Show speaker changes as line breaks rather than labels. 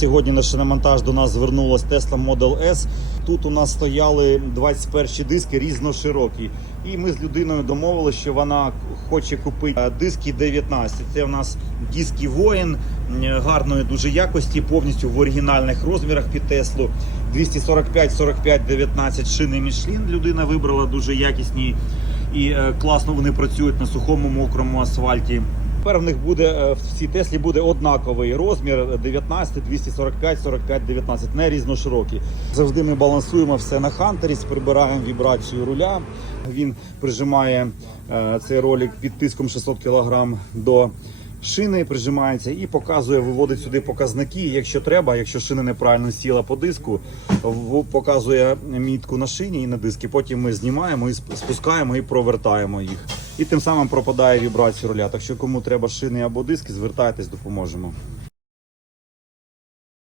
Сьогодні на шиномонтаж до нас звернулась Tesla Model S. Тут у нас стояли 21 диски різноширокі. І ми з людиною домовилися, що вона хоче купити е, диски 19. Це у нас диски воїн гарної дуже якості, повністю в оригінальних розмірах під Теслу. 245, 45, 19 шини Michelin. Людина вибрала дуже якісні і е, класно вони працюють на сухому мокрому асфальті. Тепер в них буде е, в цій Теслі буде однаковий розмір 19, 245, 45, 19, не різноширокі. Завжди ми балансуємо все на хантері, прибираємо вібрацію руля. Він прижимає е, цей ролик під тиском 600 кг до шини, прижимається і показує, виводить сюди показники. Якщо треба, якщо шина неправильно сіла по диску, показує мітку на шині і на диски. Потім ми знімаємо і спускаємо і провертаємо їх. І тим самим пропадає вібрація руля. Так що кому треба шини або диски, звертайтесь, допоможемо.